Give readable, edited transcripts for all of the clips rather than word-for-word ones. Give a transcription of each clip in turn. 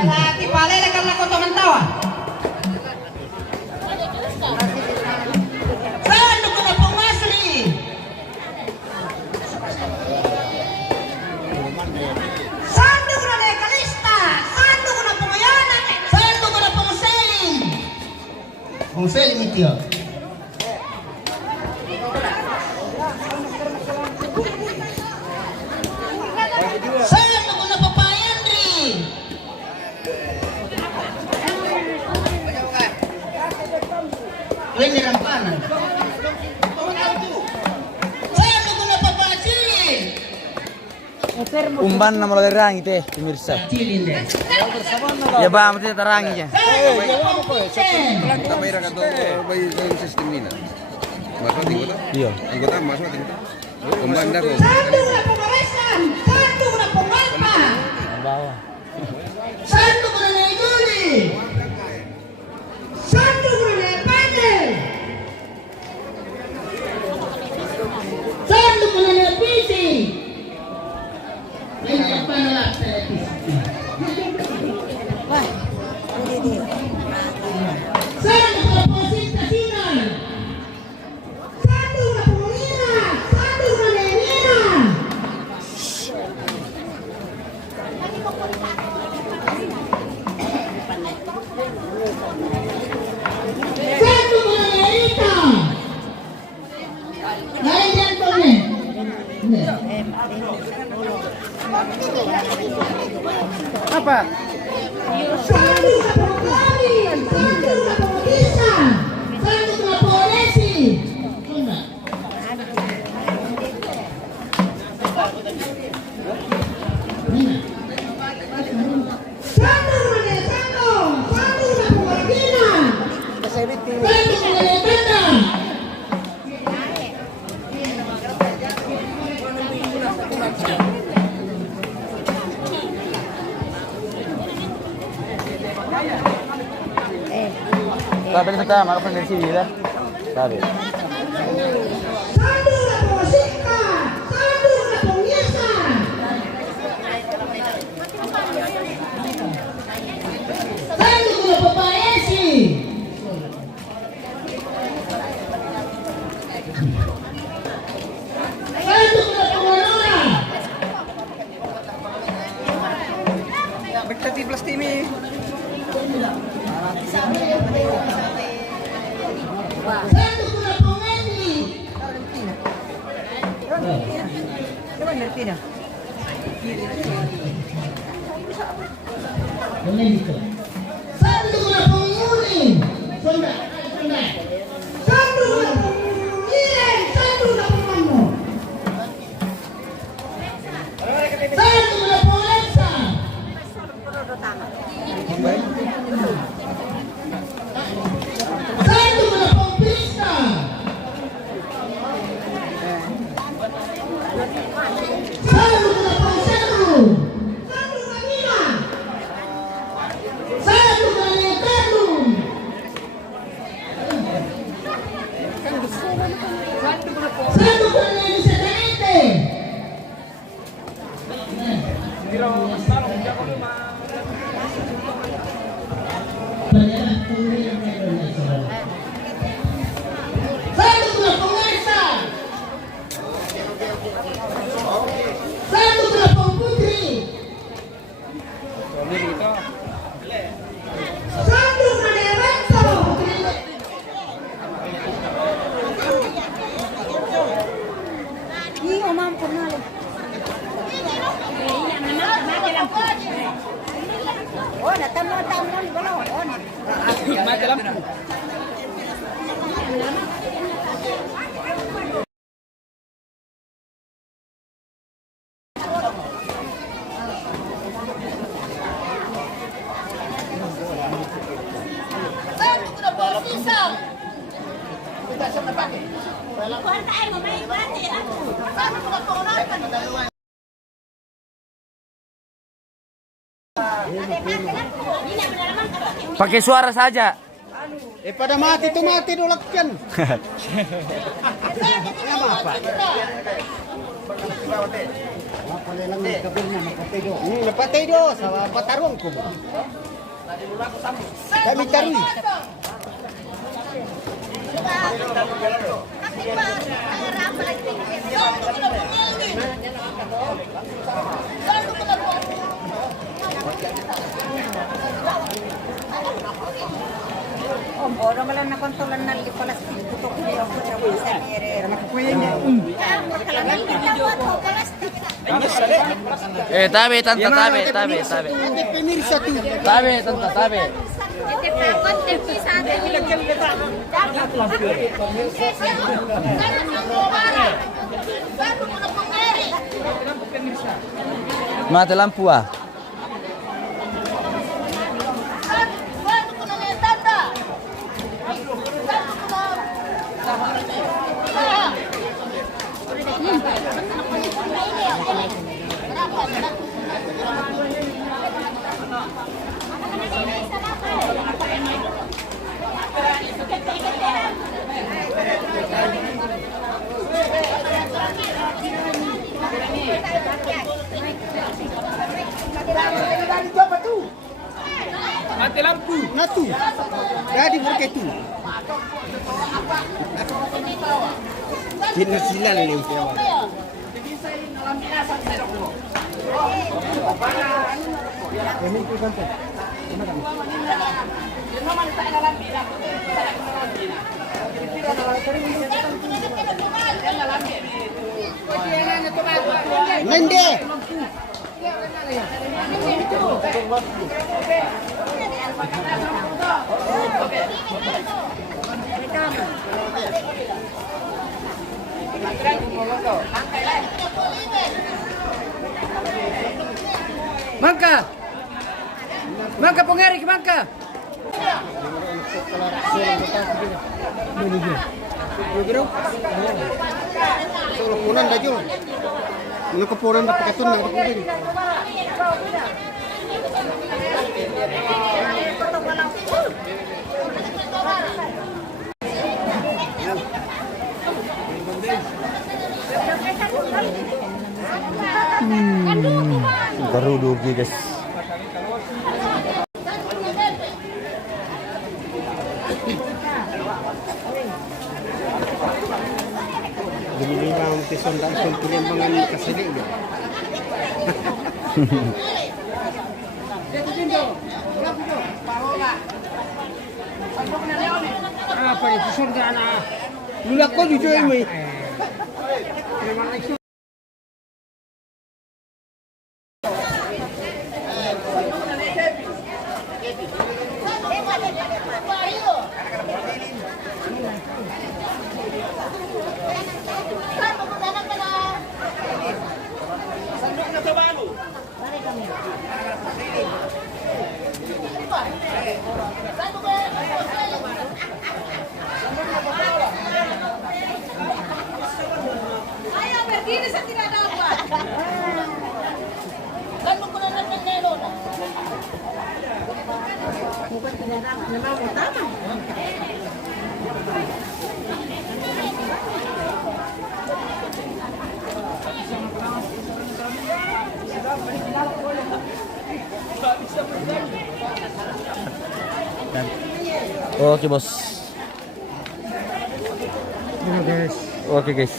Berarti palele karena kau teman tawa. Sanduk na pengasli. Sanduk na legalista. Sanduk na pengayanan. Sanduk na penguseling. Penguseling itu ya. Sanduk na papayandri. Ini rampanan. Sanduk na papacili. Umban nama lagi rangi teh pemirsa. Cilin deh. Ya bang, mesti terangi ya. Kita bayar atau bayi sistem ini. Masuk tinggal. Iya. Anggota masuk tinggal. Pembanda kok. Sanduk na pengawesan. Sanduk na pengapa. Bawah. Sanduk na neguli. Sanduk na nepade. Sanduk na nepisi. Ini apa nolak televisi? Sanduk na posita sinan. Sanduk na pemulina. Sanduk na nenina. Sanduk na nerita. Nariyan ko ne. Apa? Sanduk na pagkali. Sanduk na pangkisa. Sanduk na polisi. Sanduk na nesando. Sanduk na pangkina. Sanduk na letanda. Sabi kita marapan dari sini lah. Sabi. Sanduk na posika. Sanduk na pangkisa. Sanduk na papayesi. Sanduk na pengelola. Berarti plus timi. Sanduk na pengendi. Sanduk na penguri. Sonda. Sanduk na penguri. Sanduk na pemano. Sanduk na polesa. Sanduk na pompista. Sanduk na ponseru. Sanduk na mina. Sanduk na legalum. Sanduk na legislante. Penyerah pemilihan Indonesia. Sanduk na penguasa. Sanduk na pemputri. Sanduk na dewanto. Oh, natamo-tamo ni balo. Oh, Mati lampu. Sanduk na posisa. kuanta ay mamay bati ako. Sanduk na pengelola. Pakai suara saja. Pada mati tuh mati dulu kan. Pala lang ng kapil niya, magpatido. Napatido sa patarong ko. Kami taroy. Orang malah nak kontrolan nal di kelas tutup dia aku coba sendiri. Nakukuya niya. Tabi, tanta, tabi, tabi, tabi. Pinir sa tu. Tabi, tanta, tabi. Ite prakon tepi sate bilagyan kita. Mati lampu ah. Mati lampu. Natu. Jadi begitu. Kena silal ni dia. Nende. Mangka. Mangka pengerik mangka. Bro. Solo punan dah jo. Mula kepuran dah pakatun nak kuping. Baru dugi guys. Begini bang, tison dah kuliah mangan kasih dia. Apa ni tison dah anak? Mula kau jujur ini. Ayo berdiri saya tidak dapat. Kan menggunakan nelo. Bukan kendaraan, memang utama. Oke bos. Guys. Oke guys.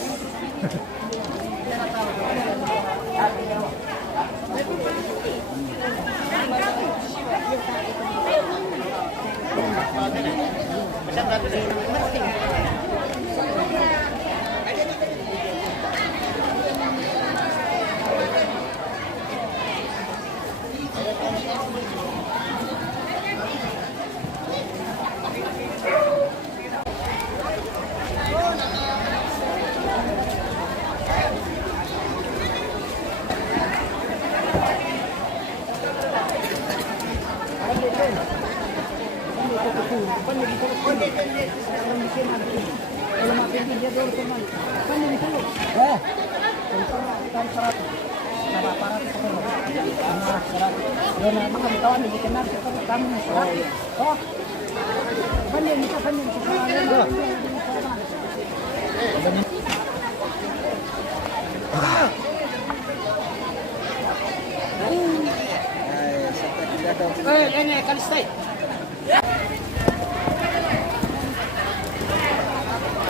Ini kalistay.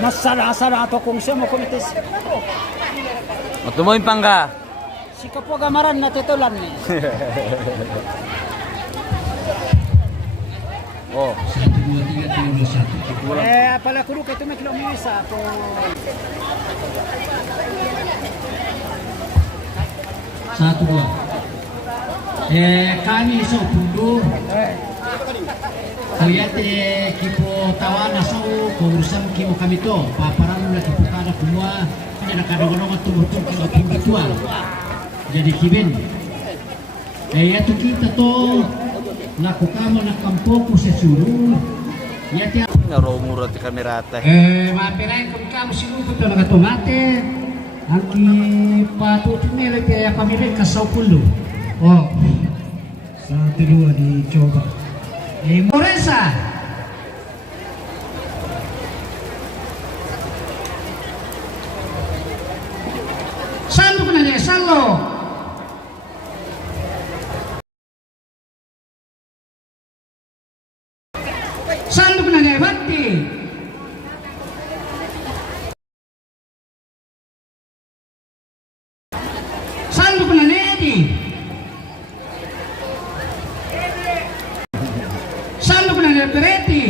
Masara-sara ato kung siya mo kumitis. Matumoy pangga. Si Kapo Gamaran na titulan ni. Oh. Pala kuru kay tumik lo mo isa po. Satu dua. Kami so pundu. Kuyate kipo tawana so kurusan kimo kami to. Paparan na kipo kada kumwa. Kanya nakadagano tumutong kilo pinggituan. Jadi kibin. Yato kita to nakukama na kampo ko sa suru. Yati Ngaro murah di kamera teh. mapiray kung kamu sinubot to nakatumate. Ang kipatutunil kaya kami rin kasaw-pulo. Oh, sa dua dicoba. Moresa. Sando ko na niya, salo. Sando ko na niya, bati. Sando ko na niya, Edi. Sando ko na niya, Peretti.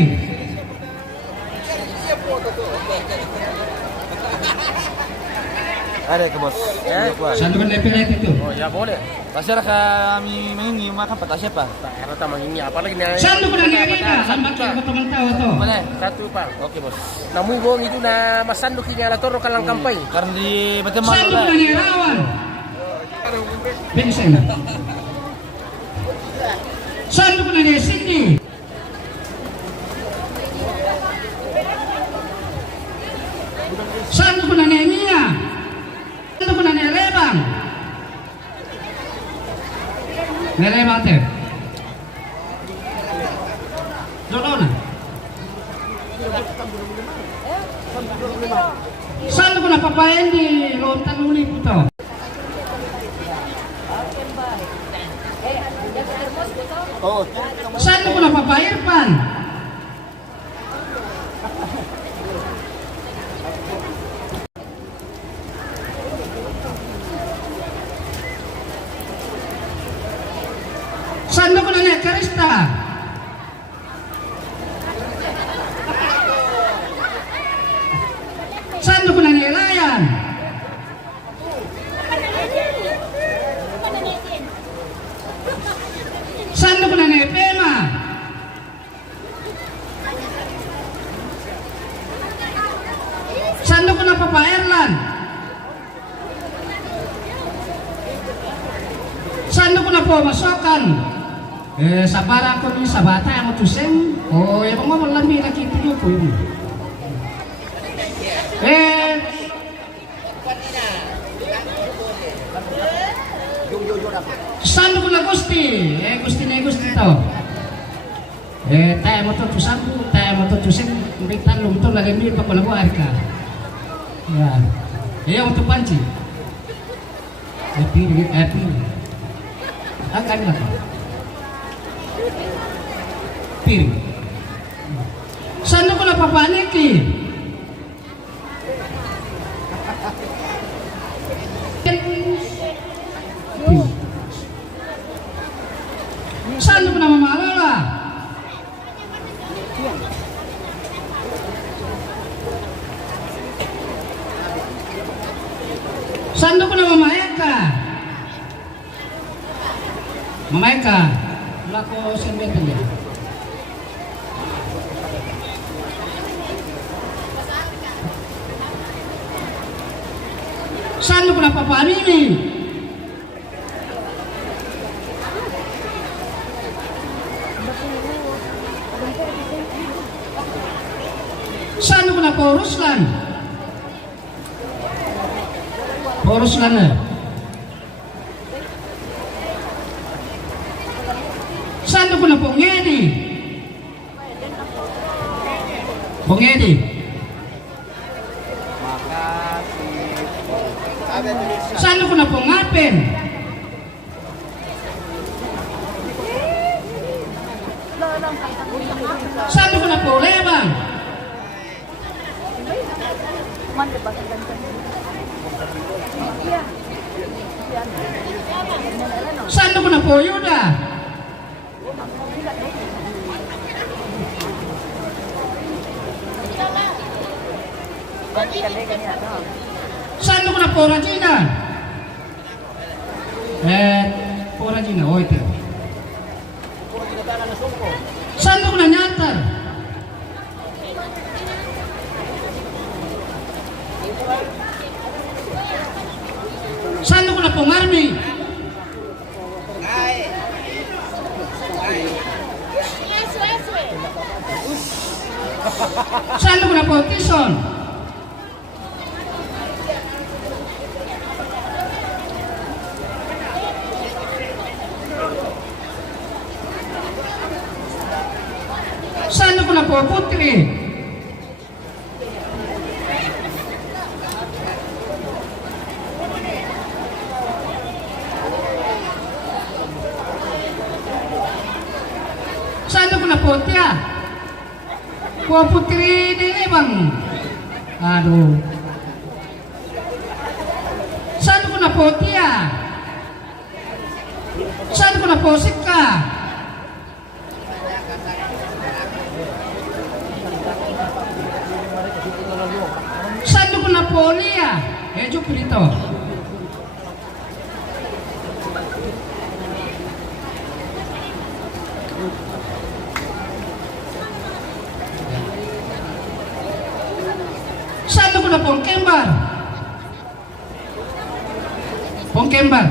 Ada ke bos? Ya, kuat. Sando ko na niya, Peretti to. Oh ya boleh. Pasir kami mengingi makan patah siapa? Karena taman ini apalagi nih. Sando ko na niya, Rita. Sambat ko ko teman tawa to. Boleh. Satu pak. Oke bos. Namun bong itu na masanduk ini ala toro kalang kampai. Karena di Bateman Sando ko lah. na niya, Rawan. Bisa na. Sando ko na niya, Cindy. Sando ko na niya, Mia. Sando ko na niya, Lebang. Lebang te. Dodo na. Sando ko na papayan di lontan uli po to. Oh, Saan ko na pabayar pan? Saan ko na niya, Karista? Saan ko na niya, Ryan? Saan ko na niya, Pema? Saan ko na Papa Erlan? Saan ko na po masokan? Sa para ko ni sa bata ang utusin. O, yung mga malami nakita niyo po yun. Saan ko na Gusti? Gusti na Gusti to. Tayo mo to tusampu, tayo mo to tusin. Kumbing talong to, lagay mo yung papalaguar ka. Yan. Ayaw mo to panci. Pili. Ang kami na to. Pili. Saan ko na papanik eh? Saan ko na mamalala? Saan ko na mamayag ka? Mamayag ka? Wala ko sabihin niya. Saan ko na papanini? Saan ko na Poruslan? Poruslan na. Saan ko na Pongedi? Pongedi. Saan ko na Pongapen? Saan ko na po, Yuda? Saan ko na po, Regina? Po Regina, ito. Saan ko na nyatar? Saan ko na po, Marmi? Saan ko na po, Tison? Saan ko na po, Putri? Saan ko na po, Tia? Po Putri din bang? Aduh. Saan ko na po, Tia? Saan ko na po, Sika? Saan ko na po, Lia? Medyo prito. Saan ko na po, Kembar? Pong Kembar.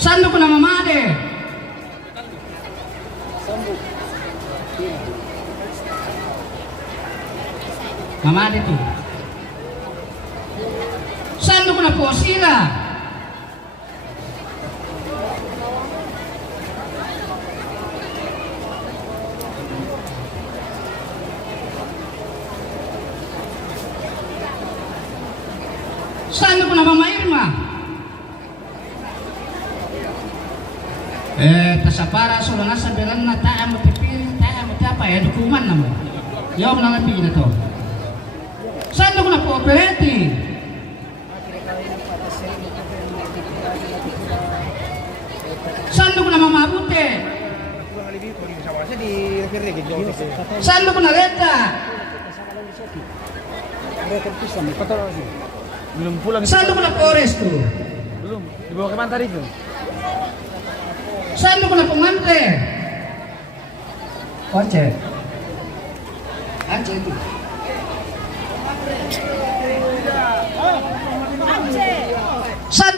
Saan ko na Mamade? Mamade tu. Saan ko na po, Sila? Saan ko na Mama Irma? Tasapara so na nasa beran na taa mo tipil, taa mo tiapa dukuman naman. Yaw mo na napigil na to. Saan ko na po, Opereti? Saan ko na Mamabute? Saan ko na Leta? Belum pulang. Saan ko na Forest tu? Belum. Dibawa ke Mantar itu. Saan ko na Pumante? Oce. Ance itu. Saan